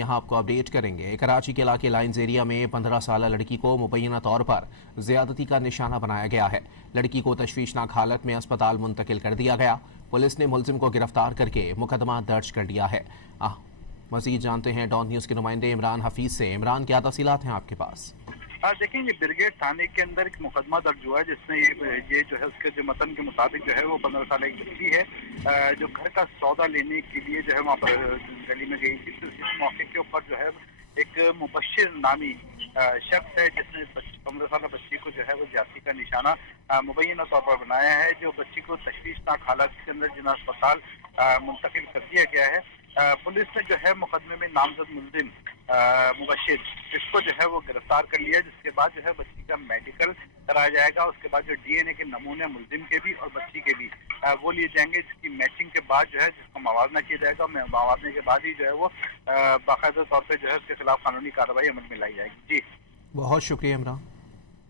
यहाँ आपको अपडेट करेंगे। कराची के इलाके लाइन्स एरिया में 15 साल लड़की को मुबैना तौर पर ज्यादती का निशाना बनाया गया है। लड़की को तशवीशनाक हालत में अस्पताल मुंतकिल कर दिया गया। पुलिस ने मुलजिम को गिरफ्तार करके मुकदमा दर्ज कर लिया है। मजीद जानते हैं डॉन न्यूज़ के नुमाइंदे इमरान हफीज से। इमरान, क्या तफसीलात हैं आपके पास? देखिए, ये ब्रिगेड थाने के अंदर एक मुकदमा दर्ज हुआ है जिसमें ये जो है उसके जो मतन के मुताबिक जो है वो 15 साल एक बच्ची है जो घर का सौदा लेने के लिए जो है वहाँ पर गली में गई थी। तो इस मौके के ऊपर जो है एक मुबशिर नामी शख्स है जिसने 15 साल बच्ची को जो है वो ज्यादती का निशाना मुबैना तौर पर बनाया है। जो बच्ची को तशवीशनाक हालत के अंदर जिला अस्पताल मुंतकिल कर दिया गया है। पुलिस ने जो है मुकदमे में नामजद मुलजिम मुबशिर इसको जो है वो गिरफ्तार कर लिया, जिसके बाद जो है बच्ची का मेडिकल कराया जाएगा। उसके बाद जो DNA के नमूने मुलजिम के भी और बच्ची के भी वो लिए जाएंगे, जिसकी मैचिंग के बाद जो है जिसका मवाजना किया जाएगा। मवाजने के बाद ही जो है वो बाकायदा तौर पर जो है उसके खिलाफ कानूनी कार्रवाई अमल में लाई जाएगी। जी, बहुत शुक्रिया इमरान।